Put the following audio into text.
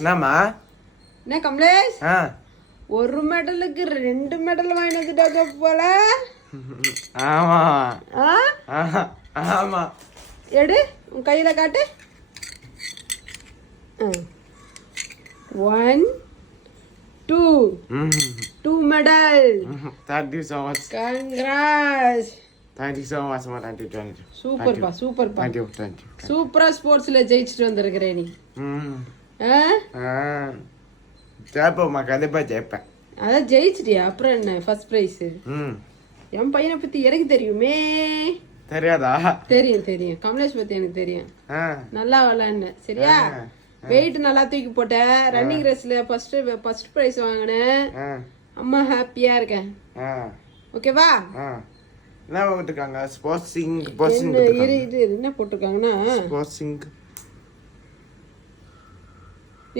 என்னம்மா? என்ன கமலேஷ், ஆ ஒரு மெடலுக்கு 2 மெடல் வாங்கி வந்துட்டாங்க போல. ஆமா ஆ ஆமா. எடு உன் கையில காட்டு. 1 2 2 medal. Thank you so much. Congrats. Thank you so much, man. Thank you. சூப்பர்ப்பா சூப்பர்ப்பா. Thank you. சூப்பரா ஸ்போர்ட்ஸ்ல ஜெயிச்சிட்டு வந்திருக்கிறே நீ. ஜெயப்போம்மா, கண்டிப்பா ஜெயிப்பேன். அதான் ஜெயிச்சிட்டியா, அப்புறம் என்ன ஃபர்ஸ்ட் பிரைஸ். என் பையனை பத்தி எனக்கு தெரியுமே. தெரியாதா? தெரியும் கமலேஷ் பத்தி எனக்கு தெரியும். நல்லா விளையாடுன சரியா, வெயிட் நல்லா தூக்கி போட்ட, ரன்னிங் ரேஸ்ல ஃபர்ஸ்ட் பிரைஸ் வாங்கினேன். அம்மா ஹாப்பியா இருக்கேன். ஓகேவா? என்ன போட்டுருக்காங்க? ஸ்போர்ட்ஸிங் இது என்ன போட்டிருக்காங்கன்னா ஸ்போர்ட்ஸிங்